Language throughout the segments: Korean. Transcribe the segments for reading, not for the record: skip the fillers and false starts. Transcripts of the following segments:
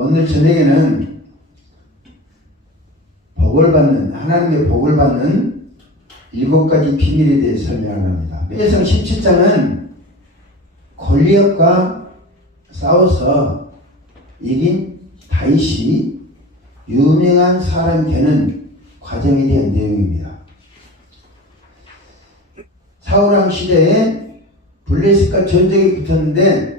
오늘 저녁에는 복을 받는, 하나님의 복을 받는 7가지 비밀에 대해 설명을 합니다. 사무엘상 17장은 골리앗과 싸워서 이긴 다윗이 유명한 사람이 되는 과정에 대한 내용입니다. 사울왕 시대에 블레셋과 전쟁이 붙었는데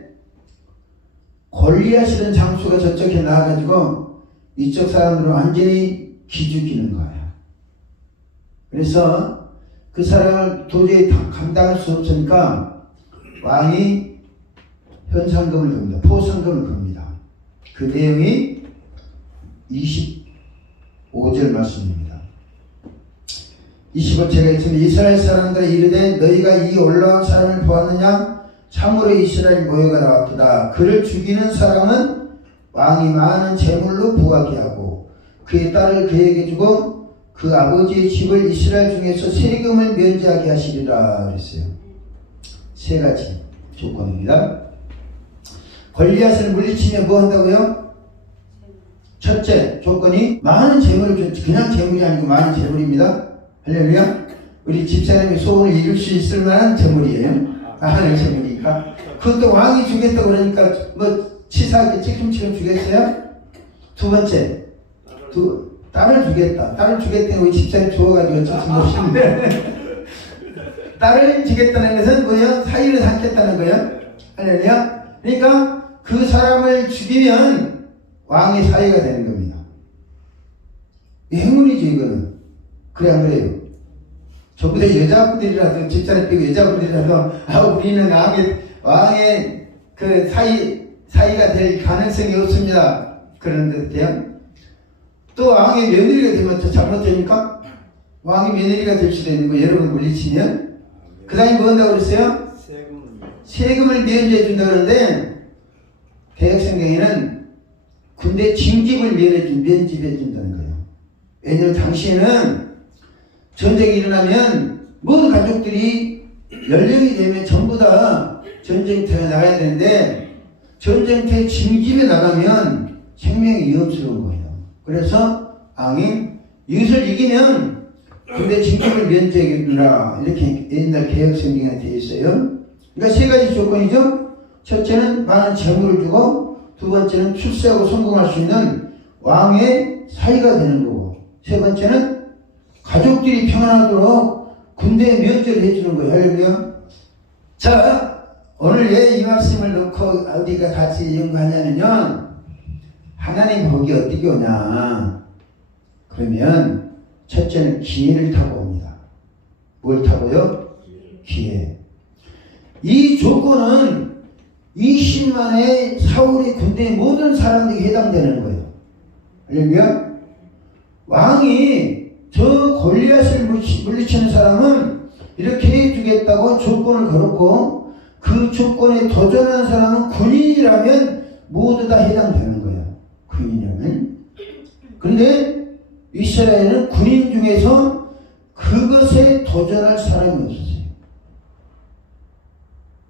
골리앗이라는 장수가 저쪽에 나와가지고 이쪽 사람들은 완전히 기죽이는 거예요. 그래서 그 사람을 도저히 감당할 수 없으니까 왕이 현상금을 겁니다. 포상금을 겁니다. 그 내용이 25절 말씀입니다. 25절에 있으면 이스라엘 사람들이 이르되 너희가 이 올라온 사람을 보았느냐? 참으로 이스라엘 모여가 나왔도다. 그를 죽이는 사람은 왕이 많은 재물로 부하게 하고 그의 딸을 그에게 주고 그 아버지의 집을 이스라엘 중에서 세금을 면제하게 하시리라 그랬어요. 세 가지 조건입니다. 골리앗을 물리치면 뭐 한다고요? 첫째 조건이 많은 재물을 줘. 그냥 재물이 아니고 많은 재물입니다. 할렐루야. 우리 집사람이 소원을 이룰 수 있을 만한 재물이에요. 하나님의 재물이니까. 그것도 왕이 주겠다고 그러니까 뭐 치사하게 찌끔찌끔 주겠어요? 두 번째 딸을 주겠다. 딸을 주겠다는 우리 집사님 주워가지고 어쩔 수 없는데 딸을 주겠다는 것은 뭐예요? 사이를 삼겠다는 거예요. 할렐루야. 그러니까 그 사람을 죽이면 왕의 사이가 되는 겁니다. 행운이죠 이거는. 그래 안 그래요? 전부 다 여자분들이라도 집사람 빼고 여자분들이라도 우리는 왕의 그 사이가 될 가능성이 없습니다. 그런데요. 또 왕의 며느리가 되면 또 잘못되니까 왕의 며느리가 될 수도 있는 거. 여러분 물리치면 그 다음에 뭐 한다고 그랬어요? 세금을 면제해 준다고 그러는데 개혁성경에는 군대 징집을 면집해 준다는 거예요. 왜냐하면 당시에는 전쟁이 일어나면 모든 가족들이 연령이 되면 전부 다 전쟁터에 나가야 되는데 전쟁터에 징집에 나가면 생명이 위험스러운 거예요. 그래서 왕이 이것을 이기면 군대 징집을 면제해 주라 이렇게 옛날 개혁성경에 되어 있어요. 그러니까 세 가지 조건이죠. 첫째는 많은 재물을 주고 두 번째는 출세하고 성공할 수 있는 왕의 사이가 되는 거고 세 번째는 가족들이 평안하도록 군대에 면제를 해주는 거예요. 할렐루야. 자, 오늘 왜 이 말씀을 놓고 우리가 같이 연구하냐면요. 하나님 복이 어떻게 오냐. 그러면 첫째는 기회를 타고 옵니다. 뭘 타고요? 기회. 이 조건은 20만의 사울의 군대의 모든 사람들에게 해당되는 거예요. 할렐루야. 왕이 저 골리앗을 물리치는 사람은 이렇게 해주겠다고 조건을 걸었고 그 조건에 도전하는 사람은 군인이라면 모두 다 해당되는 거예요. 군인이라면. 그런데 이스라엘은 군인 중에서 그것에 도전할 사람이 없었어요.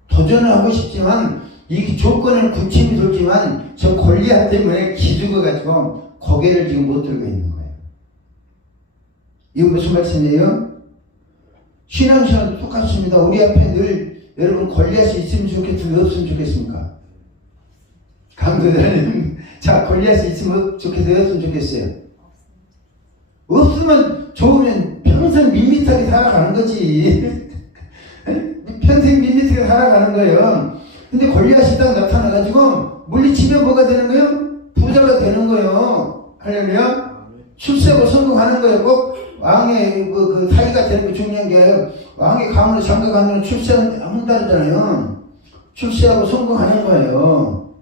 도전을 하고 싶지만 이 조건을 군침이 돌지만 저 골리앗 때문에 기죽어가지고 고개를 지금 못 들고 있는 거예요. 이건 무슨 말씀이에요? 신앙생활도 똑같습니다. 우리 앞에 늘 여러분 골리앗이 있으면 좋겠습니까? 없으면 좋겠습니까? 강도자님 자 골리앗이 있으면 좋겠어요? 없으면 좋겠어요? 없으면 좋으면 평생 밋밋하게 살아가는 거지. 평생 밋밋하게 살아가는 거예요. 근데 골리앗이 딱 나타나가지고 물리치면 뭐가 되는 거예요? 부자가 되는 거예요. 할렐루야. 출세하고 성공하는 거예요. 꼭 왕의 그 사이가 되는 게 중요한 게 아니에요. 왕의 가문을 장가가면 출세한다잖아요. 출세하고 성공하는 거예요.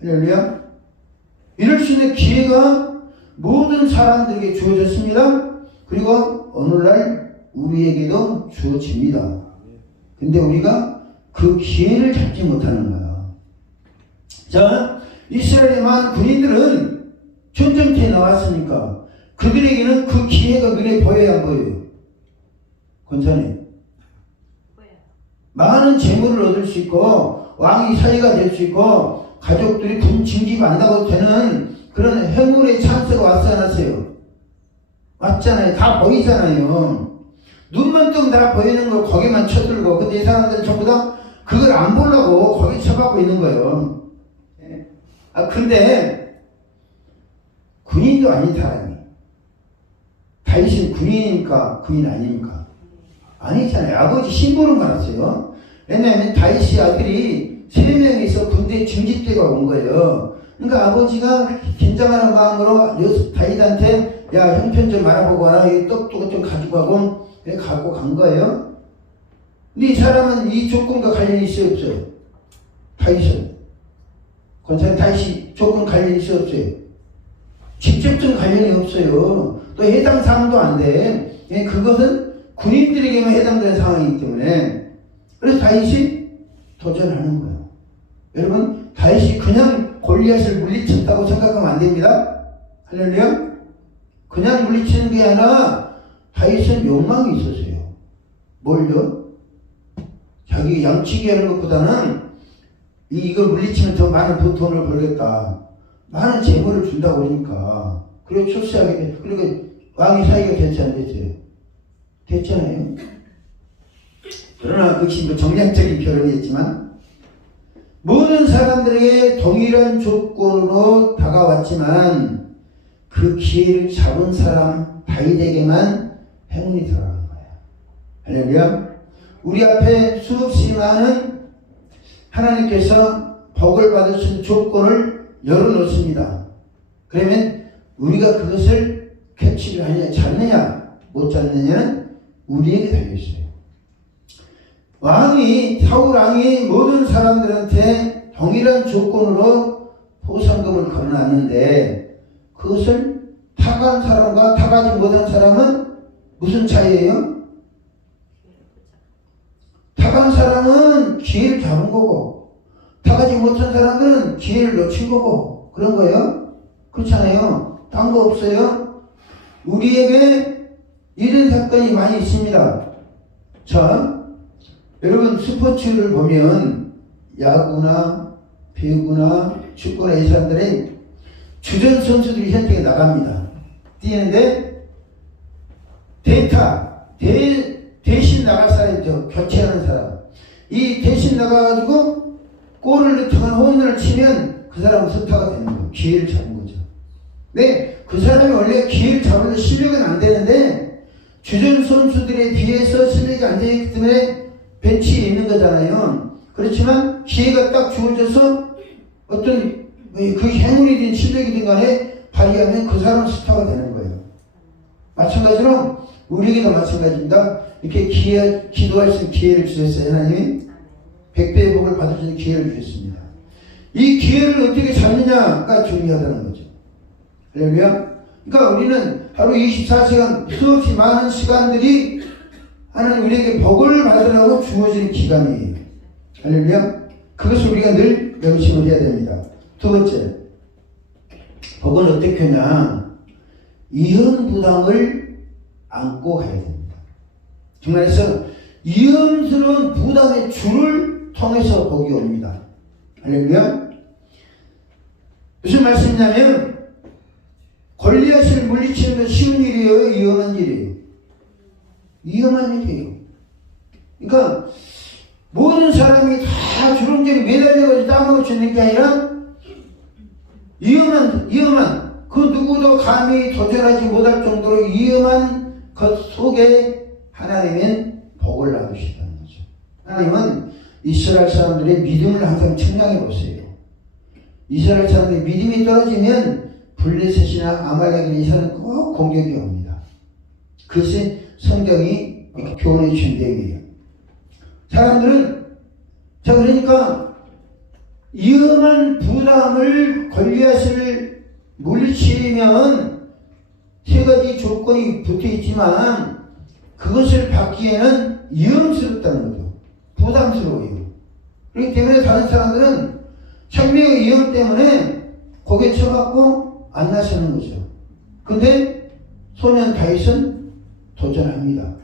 할렐루야. 이럴 수 있는 기회가 모든 사람들에게 주어졌습니다. 그리고 오늘날 우리에게도 주어집니다. 근데 우리가 그 기회를 잡지 못하는 거야. 자, 이스라엘의 많은 군인들은 전쟁터에 나왔으니까 그들에게는 그 기회가 눈에 보여야 안 보여요? 권사님. 많은 재물을 얻을 수 있고 왕이 사이가 될 수 있고 가족들이 군 징집 안 나가도 되는 그런 행운의 찬스가 왔어 안 왔어요? 왔잖아요. 다 보이잖아요. 눈만 뜨면 다 보이는 걸 거기만 쳐들고, 근데 이 사람들은 전부 다 그걸 안 보려고 거기 쳐박고 있는 거예요. 근데 군인도 아닌 사람이, 다윗은 군인이니까 군인 아닙니까? 아니잖아요. 아버지 신분은 받았어요. 왜냐하면 다윗의 아들이 3명이서 군대 중집대가 온 거예요. 그러니까 아버지가 긴장하는 마음으로 다윗한테 야, 형편 좀 알아보고 와라. 이 떡도 좀 가지고 가고 갖고 간 거예요. 근데 이 사람은 이 조건과 관련이 있어요, 없어요? 다윗은. 권사님 다윗이 조건 관련이 있어요, 없어요? 직접적 관련이 없어요. 또 해당 사항도 안 돼. 그것은 군인들에게만 해당되는 상황이기 때문에. 그래서 다윗이 도전하는 거예요. 여러분, 다윗이 그냥 골리앗을 물리쳤다고 생각하면 안 됩니다. 할렐루야. 그냥 물리치는 게 아니라 다윗은 욕망이 있었어요. 뭘요? 자기 양치기 하는 것보다는 이걸 물리치면 더 많은 돈을 벌겠다. 많은 재물을 준다고 그러니까. 그리고 출세하게 돼. 그리고 왕이 사이가 됐지 안 됐어요? 됐잖아요. 그러나 그것이 뭐 정략적인 표현이었지만 모든 사람들에게 동일한 조건으로 다가왔지만 그 기회를 잡은 사람 다윗에게만 행운이 들어가는 거예요. 할렐루야. 우리 앞에 수없이 많은 하나님께서 복을 받을 수 있는 조건을 열어놓습니다. 그러면 우리가 그것을 캐치를 하느냐 잡느냐 못 잡느냐는 우리에게 달려있어요. 사울 왕이 모든 사람들한테 동일한 조건으로 포상금을 걸어놨는데 그것을 타간 사람과 타가지 못한 사람은 무슨 차이예요? 타간 사람은 기회를 잡은 거고 타가지 못한 사람은 기회를 놓친 거고 그런 거예요. 그렇잖아요. 딴 거 없어요. 우리에게 이런 사건이 많이 있습니다. 자, 여러분 스포츠를 보면 야구나 배구나 축구나 이 사람들은 주전 선수들이 현장에 나갑니다. 뛰는데 대신 나갈 사람이죠. 교체하는 사람. 이 대신 나가가지고 골을 넣거나 홈런을 치면 그 사람은 스타가 되는 거예요. 기회를 잡은 거죠. 네, 그 사람이 원래 기회를 잡을 실력은 안 되는데 주전 선수들에 비해서 실력이 안 되기 때문에 벤치에 있는 거잖아요. 그렇지만 기회가 딱 주어져서 어떤 그 행운이든 실력이든 간에 발휘하면 그 사람은 스타가 되는 거예요. 마찬가지로 우리에게도 마찬가지입니다. 이렇게 기도할 수 있는 기회를 주셨어요. 하나님이 100배의 복을 받을 수 있는 기회를 주셨습니다. 이 기회를 어떻게 잡느냐가 중요하다는 거죠. 할렐루야. 그러니까 우리는 하루 24시간 수없이 많은 시간들이 하나님 우리에게 복을 받으라고 주어진 기간이에요. 할렐루야. 그것을 우리가 늘 명심을 해야 됩니다. 두 번째, 복은 어떻게 하냐? 이혼 부담을 안고 가야 됩니다. 정말해서 위험스러운 부담의 줄을 통해서 복이 옵니다. 할렐루야. 무슨 말씀이냐면 골리앗을 물리치는 건 쉬운 일이에요? 위험한 일이에요? 위험한 일이에요. 그러니까 모든 사람이 다 주렁주렁 매달려가지고 땅으로 주는 게 아니라 위험한 그 누구도 감히 도전하지 못할 정도로 위험한 것 속에 하나님은 복을 놔두시다는 거죠. 하나님은 이스라엘 사람들의 믿음을 항상 측량해 보세요. 이스라엘 사람들의 믿음이 떨어지면 블레셋이나 아말렉이나 이 사람은 꼭 공격이 옵니다. 그것이 성경이 교훈해 주신 내용이에요. 사람들은 자 그러니까 위험한 부담을 골리앗을 물리치면 세 가지 조건이 붙어 있지만 그것을 받기에는 위험스럽다는 거죠. 부담스러워요. 그렇기 때문에 다른 사람들은 생명의 위험 때문에 고개 쳐박고 안 나서는 거죠. 근데 소년 다윗은 도전합니다.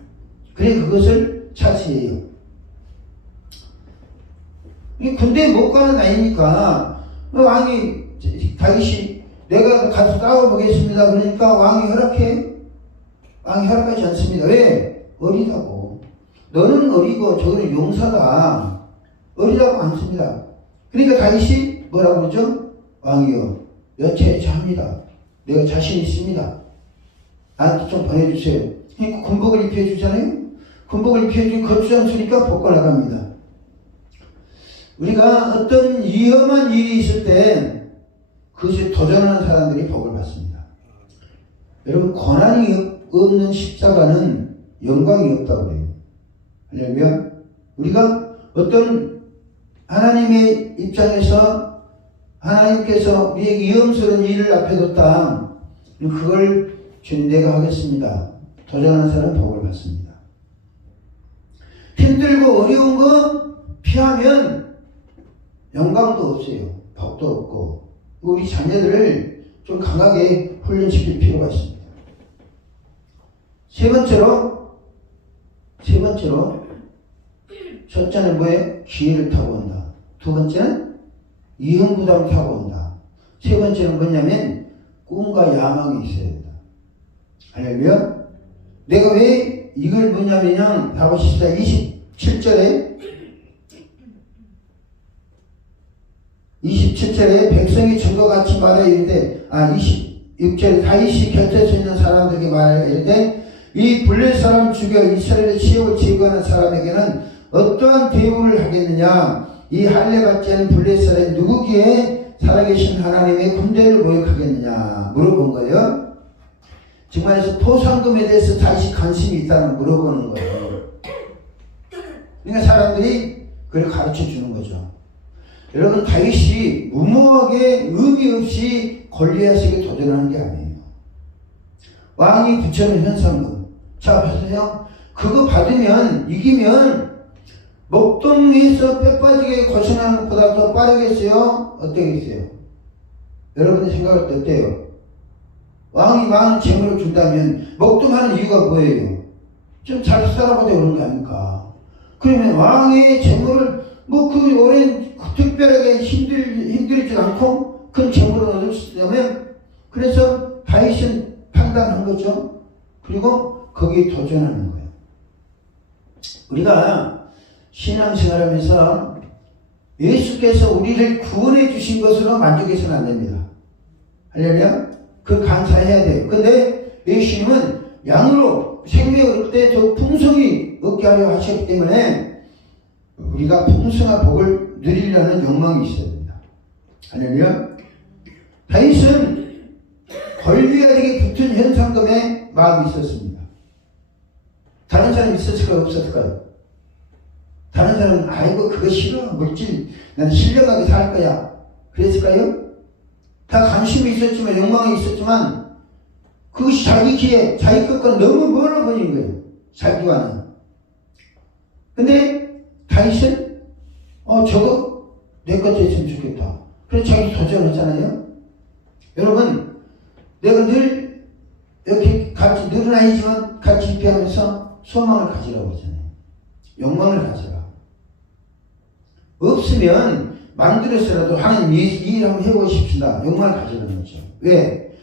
그래 그것을 차지해요. 군대에 못 가는 나이니까 왕이 다윗이 내가 가서 싸워보겠습니다. 그러니까 왕이 허락해? 왕이 허락하지 않습니다. 왜? 어리다고. 너는 어리고 저는 용사다. 어리다고 않습니다. 그러니까 다윗이 뭐라고 그러죠? 왕이여 여차여차합니다. 내가 자신 있습니다. 나한테 좀 보내주세요. 그러니까 군복을 입혀주잖아요. 군복을 입혀주고 거주지 않으니까 벗고 나갑니다. 우리가 어떤 위험한 일이 있을 때 그것에 도전하는 사람들이 복을 받습니다. 여러분 고난이 없는 십자가는 영광이 없다고 해요. 왜냐하면 우리가 어떤 하나님의 입장에서 하나님께서 우리의 위험스러운 일을 앞에 뒀다. 그걸 주님 내가 하겠습니다. 도전하는 사람은 복을 받습니다. 힘들고 어려운 거 피하면 영광도 없어요. 복도 없고. 우리 자녀들을 좀 강하게 훈련시킬 필요가 있습니다. 세 번째로 첫째는 뭐예요? 기회를 타고 온다. 두 번째는 이흥부담을 타고 온다. 세 번째는 뭐냐면 꿈과 야망이 있어야 된다. 할렐루야. 내가 왜 이걸 뭐냐면 다보십시다. 27절에 백성이 증거 같이 말하여 이르되 26절에 다윗이 곁에 서 있는 사람들에게 말하여 이르되 이 블레셋 사람을 죽여 이스라엘의 지역을 제거하는 사람에게는 어떠한 대우를 하겠느냐. 이 할례 받지 않은 블레셋 사람이 누구기에 살아계신 하나님의 군대를 모욕하겠느냐 물어본 거예요. 정말에서 포상금에 대해서 다윗이 관심이 있다는 물어보는 거예요. 그러니까 사람들이 그걸 가르쳐 주는 거죠. 여러분 다윗이 무모하게 의미 없이 골리앗에게 도전하는 게 아니에요. 왕이 붙여놓은 현상금. 자 보세요. 그거 받으면 이기면 목동에서 뼈 빠지게 고생하는 것보다 더 빠르겠어요? 어떻겠어요? 여러분의 생각할 때 어때요? 왕이 많은 재물을 준다면 목동하는 이유가 뭐예요? 좀 잘 살아보자 그런 거 아닙니까? 그러면 왕의 재물을 그 오랜 특별하게 힘들지 않고 큰 재물을 얻을 수 있다면 그래서 다윗은 판단한 거죠. 그리고 거기에 도전하는 거예요. 우리가 신앙생활하면서 예수께서 우리를 구원해 주신 것으로 만족해서는 안 됩니다. 할렐루야. 그 감사해야 돼요. 근데 예수님은 양으로 생명을 얻을 때 더 풍성히 얻게 하려 하셨기 때문에 우리가 풍성한 복을 누리려는 욕망이 있어야 됩니다. 할렐루야. 다윗은 골리앗에게 붙은 현상금에 마음이 있었습니다. 다른 사람이 있었을까요? 없었을까요? 다른 사람은 아이고 그거 싫어 물질 나는 신령하게 살 거야 그랬을까요? 다 관심이 있었지만 욕망이 있었지만 그것이 자기 기회 자기 것과 너무 멀어 보이는 거예요. 자기와는. 근데 다윗은 저거 내 것도 있으면 좋겠다. 그래서 자기 도전했잖아요. 여러분 내가 늘 이렇게 같이 늘은 아니지만 같이 입회하면서 소망을 가지라고 하잖아요. 욕망을 가져라. 없으면 만들어서라도 하나님 이 일을 한번 해보고 싶습니다. 욕망을 가지라는 거죠. 왜?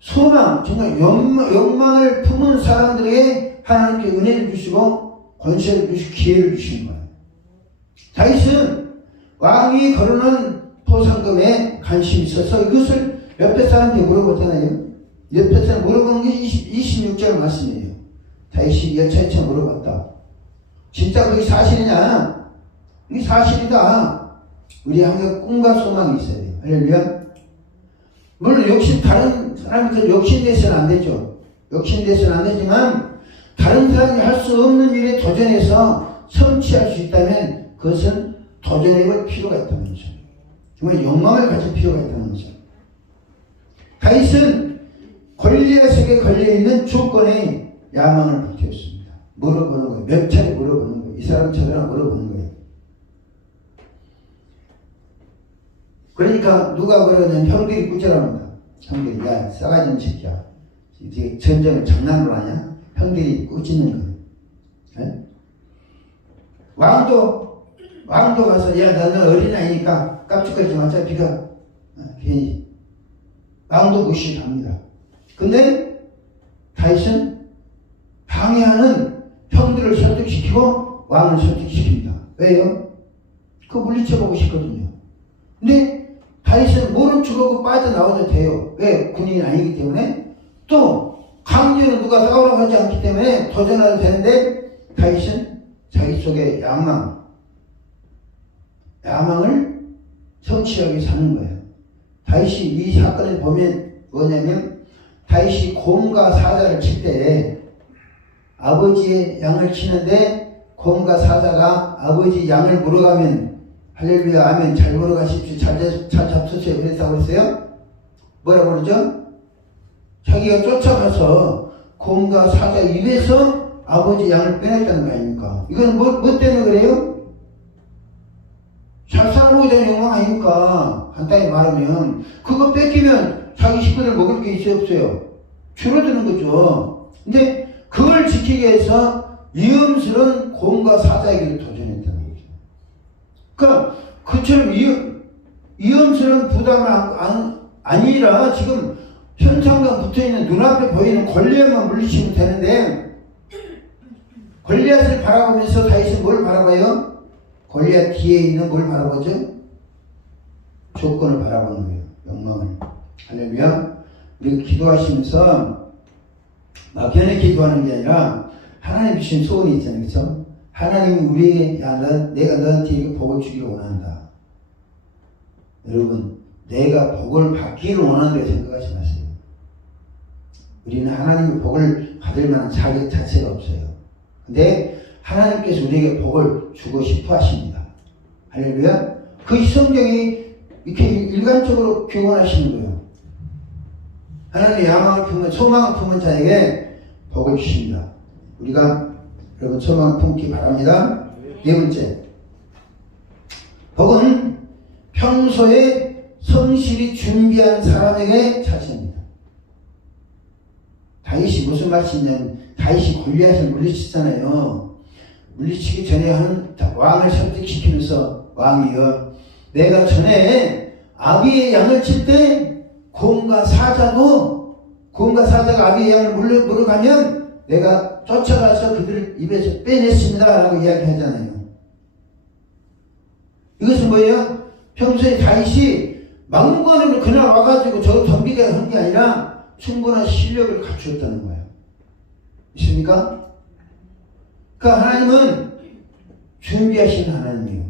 소망, 정말 욕망을 품은 사람들에게 하나님께 은혜를 주시고 권세를 주시고 기회를 주시는 거예요. 다윗은 왕이 거론한 포상금에 관심이 있어서 이것을 옆에 사람한테 물어보잖아요. 옆에 사람 물어보는 게 26절 말씀이에요. 다윗이 여차여차 물어봤다. 진짜 그게 사실이냐? 이게 사실이다. 우리 항상 꿈과 소망이 있어야 돼요. 할렐루야. 물론 다른 사람이 욕심내서는 안 되죠. 욕심내서는 안 되지만 다른 사람이 할 수 없는 일에 도전해서 성취할 수 있다면 그것은 도전해볼 필요가 있다는 거죠. 정말 욕망을 가질 필요가 있다는 거죠. 다윗은 골리앗에게 걸려있는 조건에 야망을 불태웠습니다. 물어보는 거예요. 몇 차례 물어보는 거예요. 이 사람 찾아라 물어보는 거예요. 그러니까 누가 그러냐면 형들이 꾸짖어합니다. 형들이 야 싸가지 없는 새끼야. 이제 전쟁을 장난으로 하냐? 형들이 꾸짖는 거예요. 네? 왕도 가서 야 너는 어린아이니까 깝죽거리지 마. 어차피 비가 괜히 왕도 무시를 합니다. 근데 다윗은 방해하는 형들을 설득시키고 왕을 설득시킵니다. 왜요? 그거 물리쳐보고 싶거든요. 근데 다윗은 모른 척하고 빠져나와도 돼요. 왜? 군인이 아니기 때문에. 또 강제로 누가 싸우라고 하지 않기 때문에 도전해도 되는데 다윗은 자기 속에 야망을 성취하게 사는 거예요. 다윗이 이 사건을 보면 뭐냐면 다윗이 곰과 사자를 칠 때 아버지의 양을 치는데 곰과 사자가 아버지 양을 물어가면 할렐루야 아멘 잘 물어가십시오 잘 잡수세요 그랬다고 그랬어요? 뭐라고 그러죠? 자기가 쫓아가서 곰과 사자 입에서 아버지 양을 빼냈다는 거 아닙니까? 이건 뭐 때문에 그래요? 잘 살아보게 되는 영광 아닙니까? 간단히 말하면 그거 뺏기면 자기 식구들 먹을 게 있어요 없어요? 줄어드는 거죠. 근데 그걸 지키기 위해서 위험스러운 곰과 사자에게 도전했다는 거죠. 그러니까 그처럼 위험스러운 부담이 아니라 지금 현상과 붙어있는 눈앞에 보이는 골리앗만 물리치면 되는데 골리앗을 바라보면서 다윗은 뭘 바라봐요? 골리앗 뒤에 있는 뭘 바라보죠? 조건을 바라보는 거예요. 욕망을. 할렐루야. 우리가 기도하시면서 막연히 기도하는 게 아니라 하나님 주신 소원이 있잖아요. 그렇죠? 하나님이 우리에게 내가 너한테 이렇게 복을 주기를 원한다. 여러분 내가 복을 받기를 원한다고 생각하지 마세요. 우리는 하나님의 복을 받을 만한 자격 자체가 없어요. 근데 하나님께서 우리에게 복을 주고 싶어 하십니다. 할렐루야. 그 성경이 이렇게 일관적으로 교훈하시는 거예요. 하나님의 야망을 품은 소망을 품은 자에게 복을 주십니다. 우리가 여러분 소망을 품기 바랍니다. 네 번째, 복은 평소에 성실히 준비한 사람에게 자세입니다. 다윗이 무슨 말씀이냐면 다윗이 골리앗을 물리치잖아요. 물리치기 전에 왕을 설득시키면서 왕이여 내가 전에 아비의 양을 칠 때 곰과 사자가 아비의 양을 물어가면 내가 쫓아가서 그들을 입에서 빼냈습니다 라고 이야기하잖아요. 이것은 뭐예요? 평소에 다윗이 막무가내로 그날 와가지고 저 덤비게 한 게 아니라 충분한 실력을 갖추었다는 거예요. 있습니까? 그러니까 하나님은 준비하시는 하나님이에요.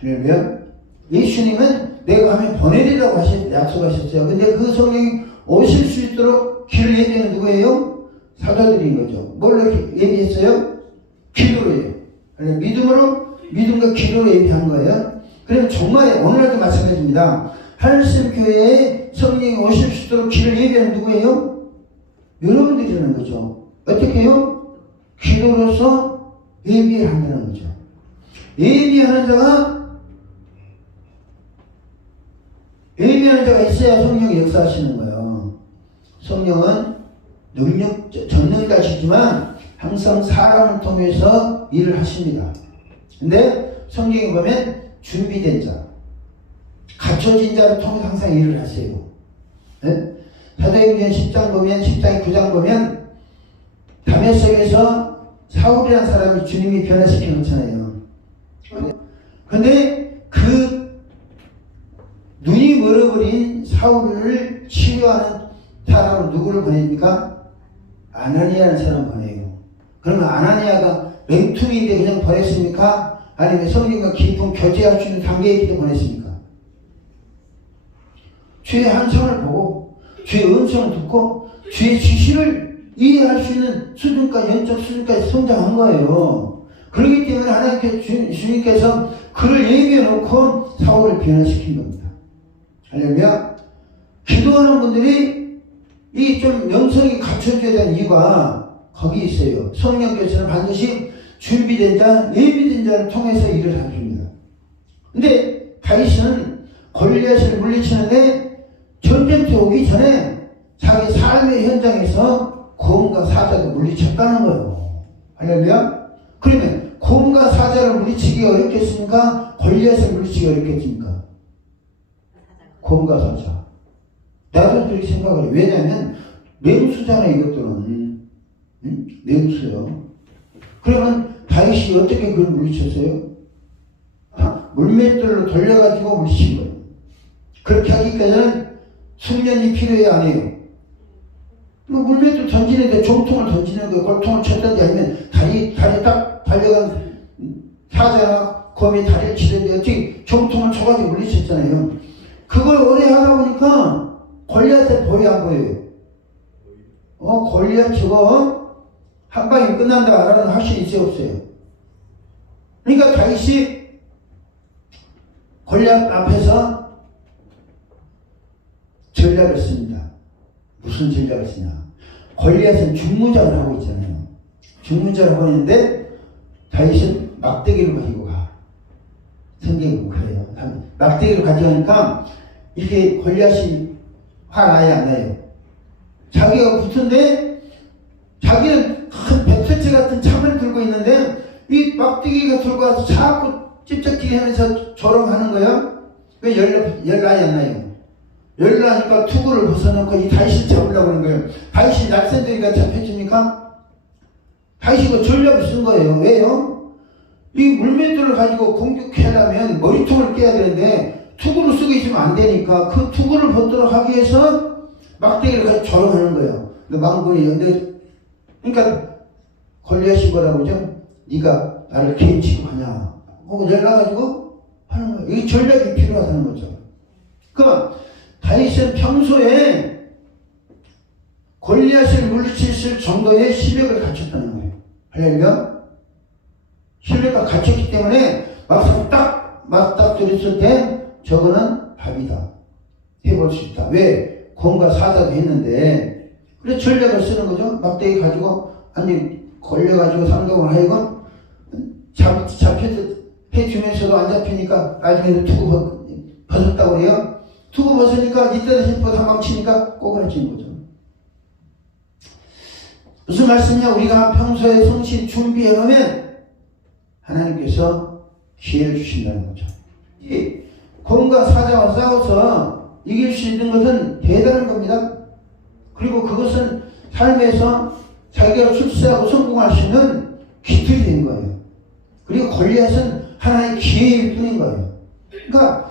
그러면 예수님은 내가 가면 보내리라고 약속하셨어요. 근데 그 성령이 오실 수 있도록 길을 예비하는 누구예요? 사도들인 거죠. 뭘로 예비했어요? 기도로예요. 믿음과 기도로 예비한 거예요. 그럼 정말 오늘날도 마찬가지입니다. 하늘샘교회에 성령이 오실 수 있도록 길을 예비하는 누구예요? 여러분들이라는 거죠. 어떻게 해요? 기도로서 예비를 한다는 거죠. 예비하는 자가 있어야 성령이 역사하시는 거예요. 성령은 전능자시지만 항상 사람을 통해서 일을 하십니다. 근데 성경에 보면 준비된 자, 갖춰진 자를 통해 항상 일을 하세요. 네? 사도행전 10장 9장 보면 다메섹에서 사울이라는 사람이 주님이 변화시켜 놓잖아요. 근데 그 눈이 멀어버린 사울을 치료하는 사람을 누구를 보냅니까? 아나니아라는 사람을 보내요. 그러면 아나니아가 맹퉁인데 그냥 보냈습니까? 아니면 성령과 깊은 교제할 수 있는 단계에 있기 때문에 보냈습니까? 주의 한성을 보고 주의 음성을 듣고 주의 지시를 이해할 수 있는 수준까지 영적 수준까지 성장한 거예요. 그렇기 때문에 하나님께서 주님께서 그를 예비해 놓고 사울을 변화시킨 겁니다. 할렐루야. 기도하는 분들이 이 좀 영성이 갖춰져야 되는 이유가 거기 있어요. 성령께서는 반드시 준비된 자, 예비된 자를 통해서 일을 하십니다. 근데 다윗은 골리앗을 물리치는데 전쟁터 오기 전에 자기 삶의 현장에서 곰과 사자를 물리쳤다는 거예요. 할렐루야. 그러면 곰과 사자를 물리치기가 어렵겠습니까? 골리앗을 물리치기가 어렵겠습니까? 곰과 사자. 나도 그렇게 생각을 해. 왜냐면 맹수잖아 이것들은. 응? 맹수요. 그러면 다윗이 어떻게 그걸 물리쳤어요? 물맷돌로 돌려가지고 물리친 거예요. 그렇게 하기까지는 숙련이 필요해 안 해요? 물맷돌 던지는데 종통을 던지는 거예요. 골통을 쳤든지 아니면 다리 딱 달려간 사자나 곰이 다리를 치든지 어떻게 종통을 쳐가지고 물리쳤잖아요. 그걸 오래 하다 보니까 골리앗에 보여 안 보여요? 골리앗 저거 한 방에 끝난다라는 확신이 있어요 없어요? 그러니까 다윗이 골리앗 앞에서 전략을 씁니다. 무슨 전략을 쓰냐? 골리앗은 중무장을 하고 있잖아요. 중무장을 하고 있는데 다윗은 막대기를 가지고 가. 성경이 그래요. 막대기를 가져가니까 이게 골리앗이 화나요 안 나요? 자기가 붙은데 자기는 큰 백설체 같은 창을 들고 있는데 이 막대기가 들고 와서 자꾸 찝쩍지게 하면서 조롱하는 거예요. 왜 열나요 안 나요? 열나니까 투구를 벗어놓고 이 다윗을 잡으려고 하는 거예요. 다윗이 날쌘더니가 잡혀집니까? 다윗이 그 전략을 쓴 거예요. 왜요? 이 물맷돌을 가지고 공격하려면 머리통을 깨야 되는데 투구를 쓰고 있으면 안 되니까 그 투구를 벗도록 하기 위해서 막대기를 가지고 조롱하는 거예요. 망군이 연대, 그러니까 골리앗이 뭐라고 그러죠? 네가 나를 개인치고 하냐? 혹은 열나가지고 하는 거예요. 이 전략이 필요하다는 거죠. 그러니까 다윗은 평소에 골리앗을 물리칠 정도의 실력을 갖췄다는 거예요. 할렐루야. 실력가 갖췄기 때문에 막상 딱 맞닥뜨렸을 때 저거는 답이다. 해볼 수 있다. 왜? 곰과 사자도 했는데 그래서 전략을 쓰는 거죠. 막대기 가지고 아니 걸려가지고 상동을 하여금 잡혀서 해주면서도 안 잡히니까 나중에는 투구 벗었다고 그래요. 투구 벗으니까 이때도 싶어서 한방 치니까 꼬그라진 거죠. 무슨 말씀이냐? 우리가 평소에 성실 준비해 놓으면 하나님께서 기회를 주신다는 거죠. 이 곰과 사자와 싸워서 이길 수 있는 것은 대단한 겁니다. 그리고 그것은 삶에서 자기가 출세하고 성공할 수 있는 기틀이 된 거예요. 그리고 골리앗은 하나의 기회일 뿐인 거예요. 그러니까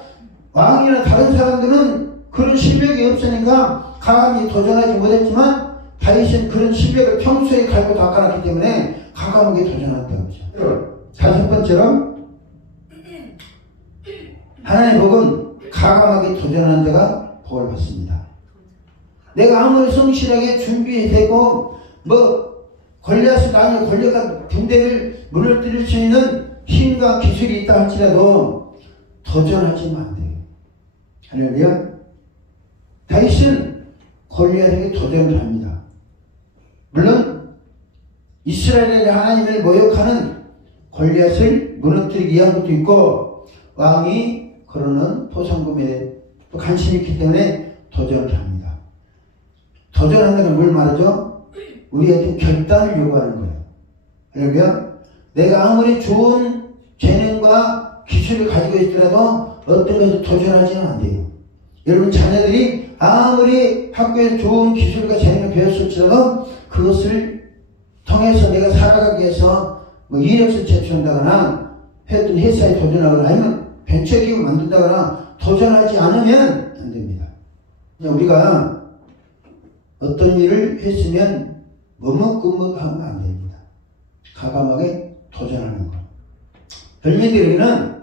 왕이나 다른 사람들은 그런 실력이 없으니까 감히 도전하지 못했지만 다윗은 그런 실력을 평소에 갈고 닦아놨기 때문에 과감하게 도전한다고 하죠. 다섯 번째로 하나님의 복은 과감하게 도전하는 자가 복을 받습니다. 내가 아무리 성실하게 준비되고 골리앗을 나누어 골리앗 군대를 무너뜨릴 수 있는 힘과 기술이 있다 할지라도 도전하지만 안 돼요. 할렐루야. 다윗은 골리앗에게 도전을 합니다. 물론 이스라엘의 하나님을 모욕하는 골리앗을 무너뜨리기 위한 것도 있고 왕이 그러는 포상금에 또 관심이 있기 때문에 도전을 합니다. 도전한다는 건 뭘 말하죠? 우리한테 결단을 요구하는 거예요. 할렐루야. 내가 아무리 좋은 재능과 기술을 가지고 있더라도 어떤 것을 도전하지는 안 돼요. 여러분 자녀들이 아무리 학교에서 좋은 기술과 재능을 배웠을지라도 그것을 통해서 내가 살아가기 위해서 이력서를 제출한다거나 했던 회사에 도전하거나 아니면 벤처기업을 만든다거나 도전하지 않으면 안 됩니다. 우리가 어떤 일을 했으면 머뭇거뭇하면 안 됩니다. 과감하게 도전하는 것. 젊은이들에게는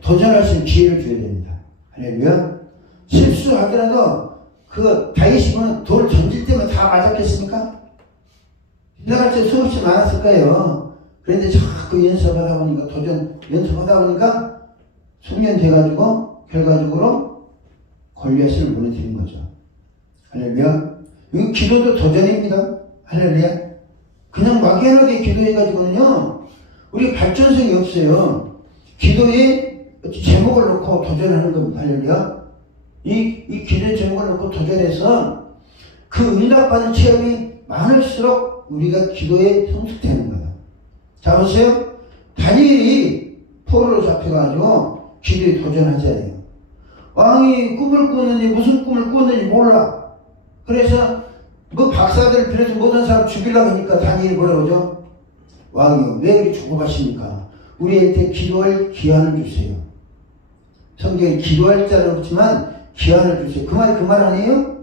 도전할 수 있는 기회를 줘야 됩니다. 할렐루야. 실수하더라도 그 다윗이 돌을 던질 때만 다 맞았겠습니까? 생각할 때 수없이 많았을 거예요. 그런데 자꾸 연습하다 보니까 연습하다 보니까 숙련돼가지고 결과적으로 골리앗을 무너뜨린 거죠. 할렐루야. 이 기도도 도전입니다. 할렐루야. 그냥 막연하게 기도해가지고는요 우리 발전성이 없어요. 기도에 제목을 놓고 도전하는 겁니다. 할렐루야. 이 기도의 제목을 놓고 도전해서 그 응답받는 체험이 많을수록 우리가 기도에 성숙되는 거예요. 자 보세요. 다니엘이 포로로 잡혀가지고 기도에 도전하잖아요. 왕이 꿈을 꾸는지 무슨 꿈을 꾸는지 몰라. 그래서 뭐 박사들 비롯해서 모든 사람 죽이려고 하니까 다니엘이 뭐라고 그러죠? 왕이 왜 그렇게 죽어가십니까? 우리한테 기도할 기한을 주세요. 성경에 기도할 자는 없지만 기한을 주세요. 그 말이 그 말 아니에요?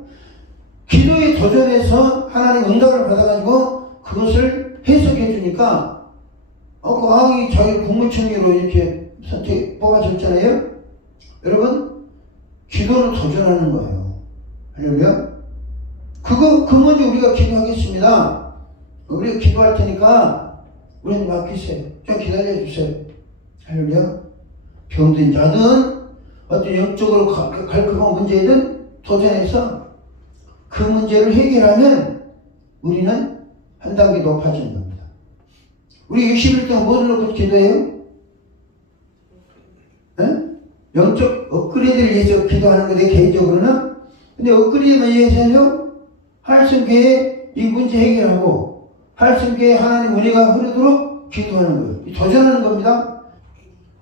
기도에 도전해서 하나님 응답을 받아가지고 그것을 해석해 주니까 그 왕이 자기 국무총리로 이렇게 뽑아줬잖아요. 여러분, 기도는 도전하는 거예요. 할렐루야. 그 먼저 우리가 기도하겠습니다. 우리가 기도할 테니까 우리는 맡기세요. 좀 기다려주세요. 할렐루야. 병든 자든 어떤 영적으로 갈급한 문제든 도전해서 그 문제를 해결하면 우리는 한 단계 높아지는 겁니다. 우리 60일 동안 뭐를 놓고 기도해요? 네? 영적 업그레이드를 위해서 기도하는 건데 개인적으로는. 근데 업그레이드만 위해서요, 할성교회 이 문제 해결하고 할성교회 하나님 은혜가 흐르도록 기도하는 거예요. 도전하는 겁니다.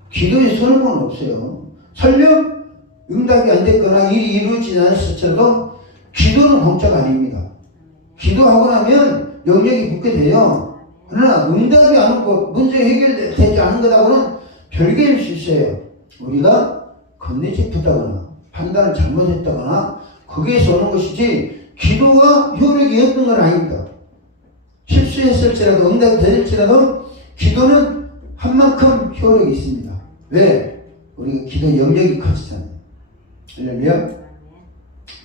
기도에 서는 건 없어요. 설령 응답이 안 됐거나 일이 이루어지지 않았을지라도 기도는 공짜가 아닙니다. 기도하고 나면 영역이 붙게 돼요. 그러나 응답이 안 오고 문제 해결되지 않은 것하고는 별개일 수 있어요. 우리가 건네짚었다거나 판단을 잘못했다거나 거기에서 오는 것이지 기도가 효력이 없는 건 아닙니다. 실수했을지라도 응답이 될지라도 기도는 한 만큼 효력이 있습니다. 왜? 우리가 기도 영역이 커지잖아요. 왜냐면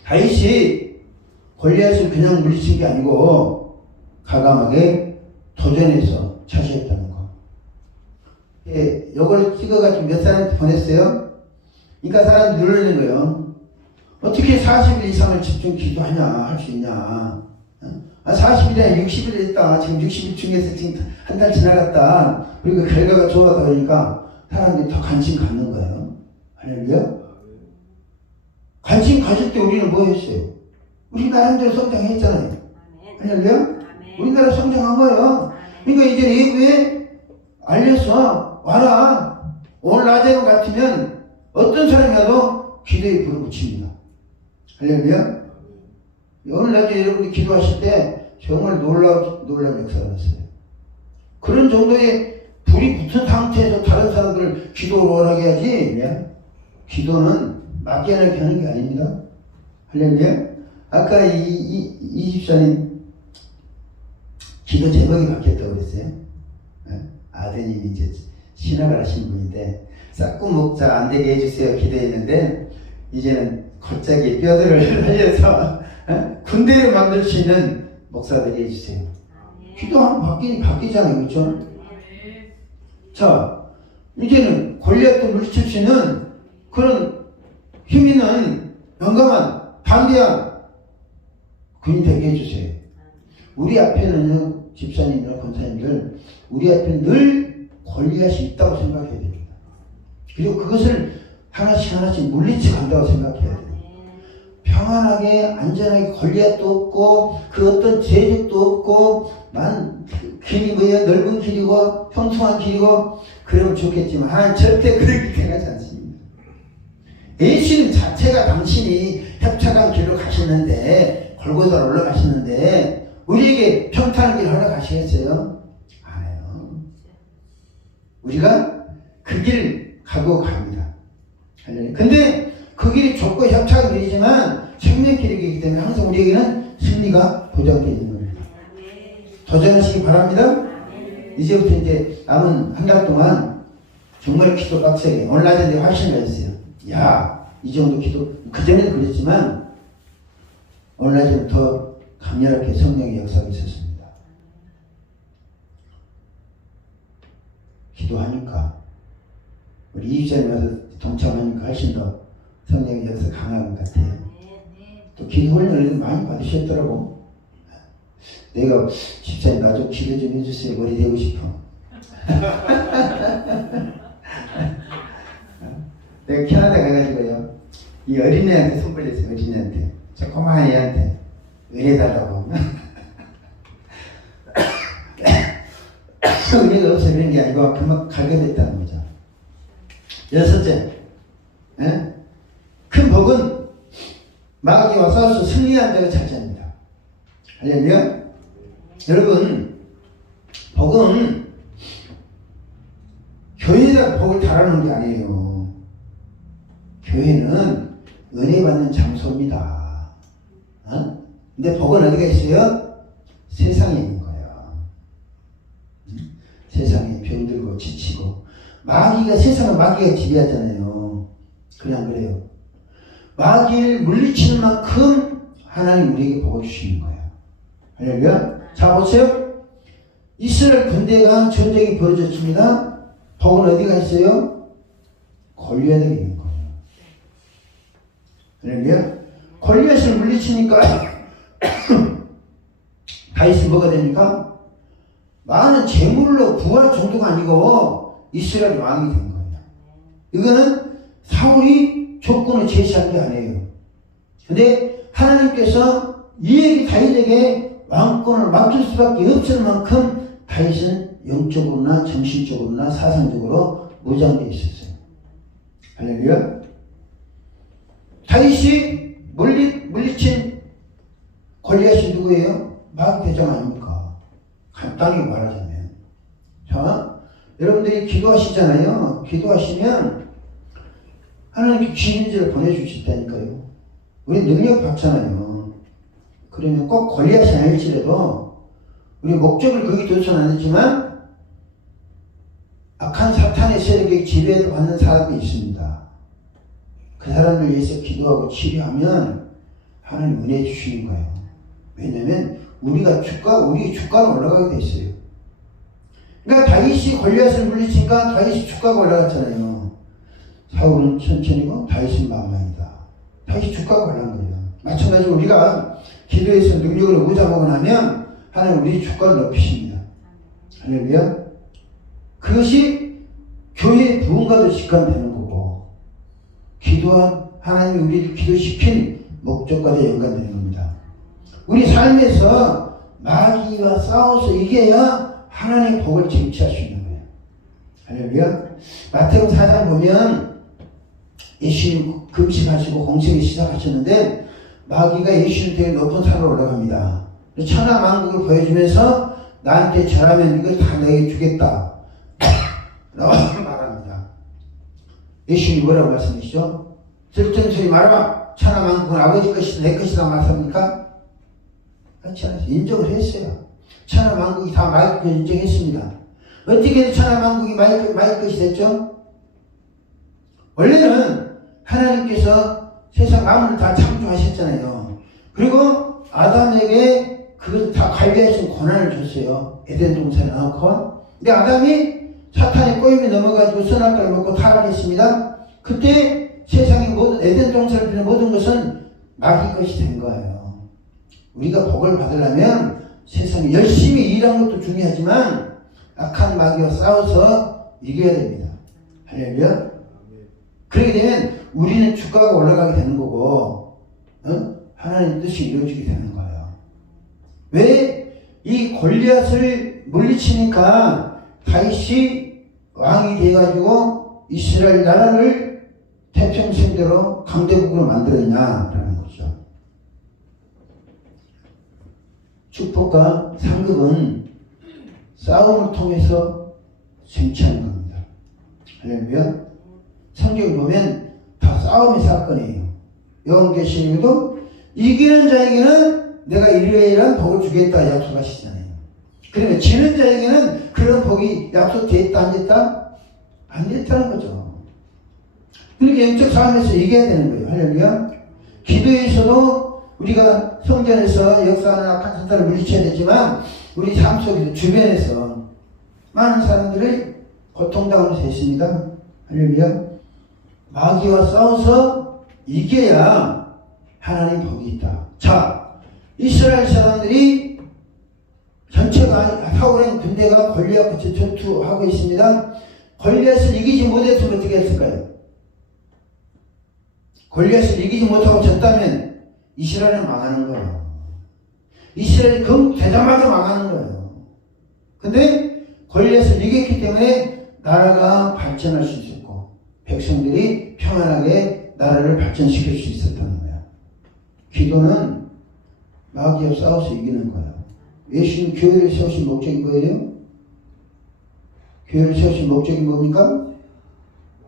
다윗이 골리앗을 그냥 물리친 게 아니고 과감하게 도전해서 차지했다는 거. 예, 요걸 찍어가지고 몇 사람한테 보냈어요. 그러니까 사람이 놀라는 거예요. 어떻게 40일 이상을 집중 기도하냐, 할 수 있냐. 40일이나 60일 했다. 지금 60일 중에서 지금 한 달 지나갔다. 그리고 결과가 좋았다 그러니까 사람들이 더 관심 갖는 거예요. 할렐루야. 관심 가질 때 우리는 뭐 했어요? 우리 나름대로 성장했잖아요. 할렐루야. 우리나라 성장한 거예요. 그러니까 이제 외부에 알려서 와라. 오늘 낮에는 같으면 어떤 사람이라도 기도에 불을 붙입니다. 할렐루야. 오늘 낮에 여러분이 기도하실 때 정말 놀라운 역사가 났어요. 그런 정도의 불이 붙은 상태에서 다른 사람들을 기도를 원하게 하지, 기도는 맡겨내게 하는 게 아닙니다. 할렐루야. 아까 이 집사님 기도 제목이 바뀌었다고 그랬어요. 아드님이 이제 신학을 하신 분인데 싹고 목자 안 되게 해주세요 기도했는데 이제는 갑자기 뼈들을 살려서 군대를 만들 수 있는 목사들이 해주세요. 기도하면 바뀌잖아요. 그렇죠? 자, 이제는 골리앗도 물리칠 수 있는 그런 힘 있는 용감한 담대한 군인 되게 해주세요. 우리 앞에는요, 집사님이나 권사님들, 우리 앞에 늘 골리앗이 있다고 생각해야 됩니다. 그리고 그것을 하나씩 물리쳐 간다고 생각해야 돼요. 평안하게 안전하게 골리앗도 없고 그 어떤 제적도 없고 길이 뭐예요? 넓은 길이고 평통한 길이고 그러면 좋겠지만 하나님 절대 그렇게 생각하지 않습니다. 예수님 자체가 당신이 협착한 길로 가시는데 골고다로 올라가시는데 우리에게 평탄한 길을 허락하시겠어요? 안 해요. 우리가 그 길 가고 갑니다. 근데 그 길이 좁고 협착한 길이지만 생명길이기 때문에 항상 우리에게는 승리가 보장되어 있는 겁니다. 도전하시기 바랍니다. 이제부터 이제 남은 한 달 동안 정말 기도 빡세게 오늘 낮에 내가 확신을 했어요. 야, 이 정도 기도 그전에도 그랬지만 오늘 낮에는 더 강렬하게 성령의 역사가 있었습니다. 기도하니까 우리 이주자님 와서 동참하니까 훨씬 더 성령의 역사 강한 것 같아요. 또 기도 훈련을 많이 받으셨더라고. 내가 집사님 나 좀 기도 좀 해주세요. 머리 대고 싶어. 내가 캐나다 가가지고요. 이 어린애한테 손 벌렸어요. 어린애한테. 조그마한 애한테 은혜달라고. 은혜가 없어 그런 게 아니고 그만 갈급했다는 거죠. 여섯째, 큰 복은 마귀와 싸워서 승리한 자가 차지합니다. 할렐루야. 여러분, 복은 교회에다 복을 달아놓은 게 아니에요. 교회는 은혜 받는 장소입니다. 근데 복은 어디가 있어요? 세상에 있는 거예요. 세상에 병들고 지치고. 마귀가, 세상은 마귀가 지배하잖아요. 그래 안 그래요? 마귀를 물리치는 만큼 하나님 우리에게 복을 주시는 거예요. 할렐루야. 자, 보세요. 이스라엘 군대가 전쟁이 벌어졌습니다. 복은 어디가 있어요? 골리앗에 있는 거예요. 할렐루야. 골리앗을 물리치니까 다윗이 뭐가 됩니까? 많은 재물로 부할 정도가 아니고 이스라엘 왕이 된 거예요. 이거는 사울이 조건을 제시한 게 아니에요. 근데 하나님께서 이에게 다윗에게 왕권을 맡길 수밖에 없을 만큼 다윗은 영적으로나 정신적으로나 사상적으로 무장되어 있었어요. 할렐루야. 다윗이 물리친 골리앗이 누구예요? 마귀 대장 아닙니까? 간단히 말하자면. 자, 여러분들이 기도하시잖아요. 기도하시면 하나님께 기인들을 보내주신다니까요. 우리 능력 받잖아요. 그러면 꼭 골리앗이 아닐지라도 우리 목적을 거기 둬서는 안 되지만 악한 사탄의 세력에 지배받는 사람이 있습니다. 그 사람들 위해서 기도하고 치료하면 하나님 은혜 주시는 거예요. 왜냐면 우리 주가가 올라가게 돼 있어요. 그러니까 다윗이 골리앗을 물리치니까 다윗이 주가가 올라갔잖아요. 사울은 천천히고 다윗은 만만이다. 다윗이 주가가 올라간 거예요. 마찬가지로 우리가 기도해서 능력을 무장하고 나면 하나님 우리 주가를 높이십니다. 할렐루야. 그것이 교회의 부흥과도 직관되는 거고 기도한 하나님이 우리를 기도시킨 목적과도 연관되는 겁니다. 우리 삶에서 마귀와 싸워서 이겨야 하나님의 복을 쟁취할 수 있는 거예요. 할렐루야. 마태복음 4장 보면 예수님 금식하시고 공생을 시작하셨는데 마귀가 예수님 되게 높은 산으로 올라갑니다. 천하 만국을 보여주면서 나한테 절하면 이걸 다 내게 주겠다 라고 말합니다. 예수님이 뭐라고 말씀하시죠? 들뜬 소리 말아봐. 천하 만국은 아버지 것이다 내 것이다 말씀합니까? 그렇지 않아요. 인정을 했어요. 천하 만국이 다 마귀 것 인정했습니다. 어떻게 천하 만국이 마귀 것이 됐죠? 원래는 하나님께서 세상 만물을 다 창조하셨잖아요. 그리고 아담에게 그것을 다 관리할 수 있는 권한을 줬어요. 에덴 동산에 넣고. 근데 아담이 사탄의 꼬임에 넘어가지고 선악과를 먹고 타락했습니다. 그때 세상의 모든 에덴 동산을 비롯한 모든 것은 마귀 것이 된 거예요. 우리가 복을 받으려면 세상에 열심히 일하는 것도 중요하지만 악한 마귀와 싸워서 이겨야 됩니다. 할렐루야. 그렇게 되면 우리는 주가가 올라가게 되는 거고 하나님 뜻이 이루어지게 되는 거예요. 왜? 이 골리앗을 물리치니까 다윗이 왕이 돼가지고 이스라엘 나라를 태평성대로 강대국으로 만들었냐라는 거죠. 축복과 상급은 싸움을 통해서 쟁취하는 겁니다. 할렐루야. 성경을 보면 다 싸움의 사건이에요. 요한계시록에도 이기는 자에게는 내가 일요일이란 복을 주겠다 약속하시잖아요. 그러면 지는 자에게는 그런 복이 약속됐다 안 됐다? 안 됐다는 거죠. 그러니까 영적 삶에서 이겨야 되는 거예요. 할렐루야. 기도에서도 우리가 성전에서 역사하는 악한 사탄을 물리쳐야 되지만 우리 삶 속에서 주변에서 많은 사람들이 고통당하면서 있습니다. 할렐루야. 마귀와 싸워서 이겨야 하나님 복이 있다. 자, 이스라엘 사람들이 전체가 사울의 군대가 골리앗과 전투하고 있습니다. 골리앗을 이기지 못했으면 어떻게 했을까요? 골리앗을 이기지 못하고 졌다면 이스라엘은 망하는 거예요. 이스라엘이 되자마자 망하는 거예요. 근데 골리앗을 이겼기 때문에 나라가 발전할 수 있었고 백성들이 평안하게 나라를 발전시킬 수 있었다는 거야. 기도는 마귀와 싸워서 이기는 거야. 예수님 교회를 세우신 목적이 뭐예요? 교회를 세우신 목적이 뭡니까?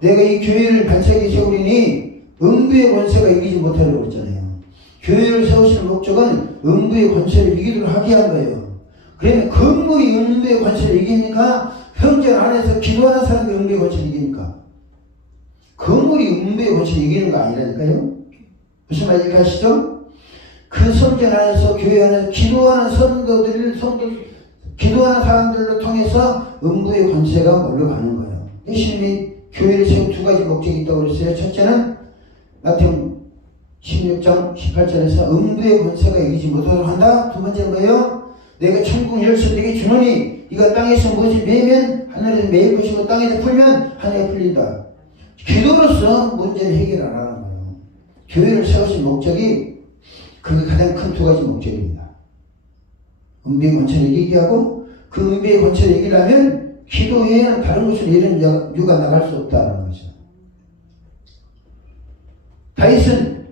내가 이 교회를 반짝이 세우리니 음부의 권세가 이기지 못하려고 그랬잖아요. 교회를 세우시는 목적은 음부의 권세를 이기도록 하게 한 거예요. 그러면 건물이 음부의 권세를 이기니까 현장 안에서 기도하는 사람이 음부의 권세를 이기니까 건물이 음부의 권세를 이기는 거 아니라니까요. 무슨 말인지 아시죠? 그 성전 안에서 교회 안에서 기도하는 기도하는 사람들로 통해서 음부의 권세가 올라가는 거예요. 예수님이 교회를 세운 두 가지 목적이 있다고 그랬어요. 첫째는 마태복음 16장 18절에서 음부의 권세가 이기지 못하도록 한다. 두 번째는 뭐예요? 내가 천국 열쇠 내게 주노니 이가 땅에서 무엇을 매면 하늘에서 매일 것이고 땅에서 풀면 하늘에 풀린다. 기도로서 문제를 해결하라는 거예요. 교회를 세우신 목적이 그게 가장 큰 두 가지 목적입니다. 음부의 권세를 이기게 하고 그 음부의 권세를 이기려면 기도 외에는 다른 곳으로 이런 유가 나갈 수 없다는 거죠. 다윗은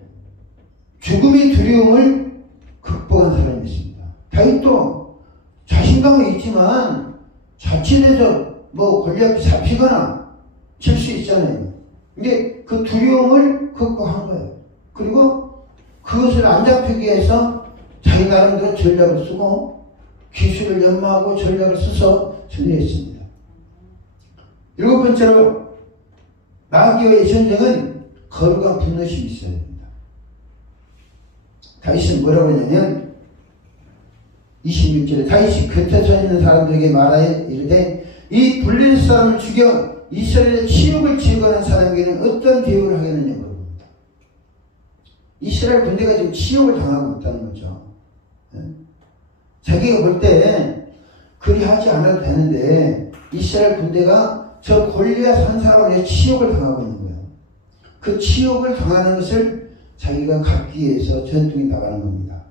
죽음의 두려움을 극복한 사람이었습니다. 다윗도 자신감은 있지만 자칫해서 골리앗이 잡히거나 질 수 있잖아요. 근데 그 두려움을 극복한 거예요. 그리고 그것을 안 잡히기 위해서 자기 나름대로 전략을 쓰고 기술을 연마하고 전략을 써서 승리했습니다. 일곱 번째로 마귀와의 전쟁은 거룩한 분노심이 있어야 됩니다. 다윗은 뭐라고 했냐면 26절에 다윗이 곁에 서 있는 사람들에게 말하여 이르되 이 블레셋 사람을 죽여 이스라엘의 치욕을 제거하는 사람에게는 어떤 대우를 하겠느냐고 물어봅니다. 이스라엘 군대가 지금 치욕을 당하고 있다는 거죠. 자기가 볼 때 그리 하지 않아도 되는데 이스라엘 군대가 저 골리앗 한 사람의 치욕을 당하고 있는 거예요. 그 치욕을 당하는 것을 자기가 갚기 위해서 전투에 나가는 겁니다.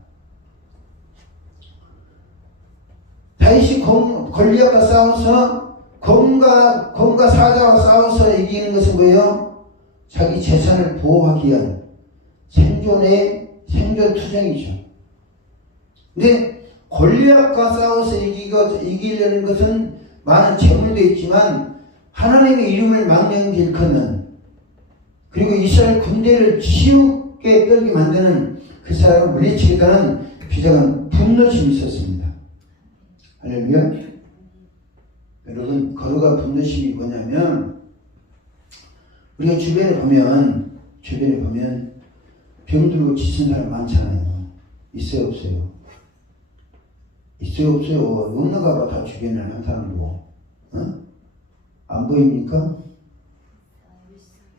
다윗이 골리앗과 싸워서 곰과 사자와 싸워서 이기는 것은 뭐예요? 자기 재산을 보호하기 위한 생존 투쟁이죠. 근데 골리앗과 싸워서 이기려는 것은 많은 재물도 있지만 하나님의 이름을 망령히 일컫는 그리고 이스라엘 군대를 치욕게 떨게 만드는 그 사람을 물리치겠다는 비장한 분노심이 있었습니다. 할렐루야. 여러분, 거룩한 분노심이 뭐냐면 우리가 주변에 보면 병들고 지친 사람 많잖아요. 있어요, 없어요? 있어요, 없어요? 없는가 봐. 다 주변에 한 사람이고. 안 보입니까?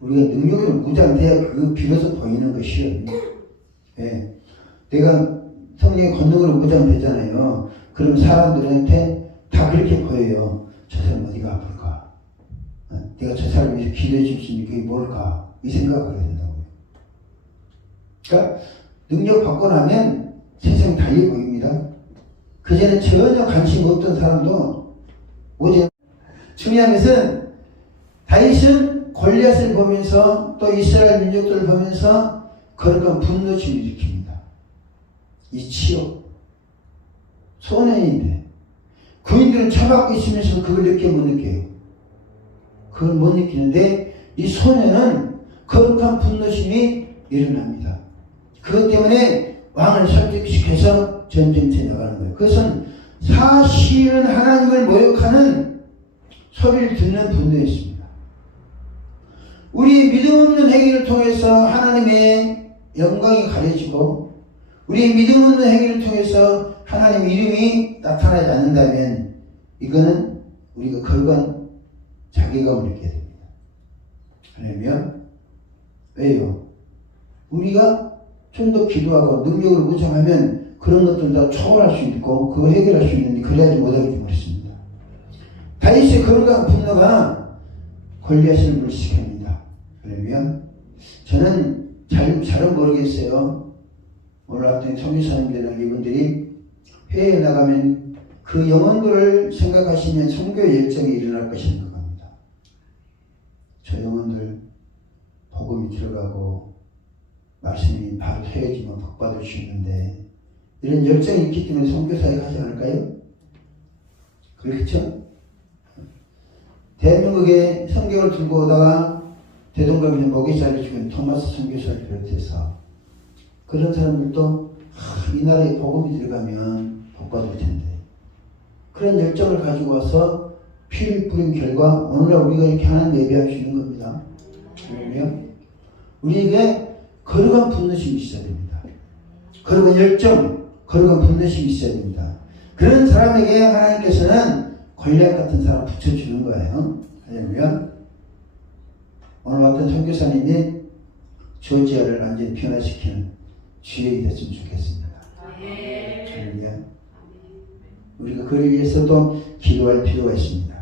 우리가 능력으로 무장돼야 그 비로소 보이는 것이요. 예. 내가 성령의 권능으로 무장되잖아요. 그럼 사람들한테 다 그렇게 보여요. 저 사람 어디가 아플까? 내가 저 사람을 위해서 기도해 줄 수 있는 게 뭘까? 이 생각을 해야 된다고요. 그러니까 능력 받고 나면 세상이 달리 보입니다. 그전에 전혀 관심 없던 사람도 오직 중요한 것은 다윗은 골리앗을 보면서 또 이스라엘 민족들을 보면서 거룩한 분노심을 일으킵니다. 이 치욕 소년인데 그인들은 처박고 있으면서 그걸 느껴 못 느껴요. 그걸 못 느끼는데 이 소년은 거룩한 분노심이 일어납니다. 그것 때문에 왕을 설득시켜서 전쟁터에 나가는 거예요. 그것은 사실은 하나님을 모욕하는 소리를 듣는 분노였습니다. 우리 믿음 없는 행위를 통해서 하나님의 영광이 가려지고 우리 믿음 없는 행위를 통해서 하나님의 이름이 나타나지 않는다면 이거는 우리가 거룩한 자괴감을 느껴야 됩니다. 할렐루야. 왜요? 우리가 좀 더 기도하고 능력으로 무장하면 그런 것들 다 초월할 수 있고 그거 해결할 수 있는데 그래야지 못하기 때문이었습니다. 다윗의 거룩한 분노가 골리앗을 물리치게 그러면 저는 잘은 모르겠어요. 오늘 같은 선교사님들이나 이분들이 회의에 나가면 그 영혼들을 생각하시면 선교의 열정이 일어날 것이 생각합니다. 저 영혼들 복음이 들어가고 말씀이 바로 새겨지면 복받을 수 있는데 이런 열정이 있기 때문에 선교사에 가지 않을까요? 그렇죠? 대한민국에 성경을 들고 오다가 대동강에 목이 잘려 죽은 토마스 선교사를 비롯해서 그런 사람들도 이 나라에 복음이 들어가면 복받을 텐데 그런 열정을 가지고 와서 피를 뿌린 결과 오늘날 우리가 이렇게 하나님 예배할 수 있는 겁니다. 그러면 우리에게 거룩한 분노심이 있어야 됩니다. 거룩한 열정, 거룩한 분노심이 있어야 됩니다. 그런 사람에게 하나님께서는 권력 같은 사람 붙여주는 거예요. 왜냐면 오늘 어떤 선교사님이 조지아를 완전히 변화시키는 주역이 됐으면 좋겠습니다. 우리가 그를 위해서도 기도할 필요가 있습니다.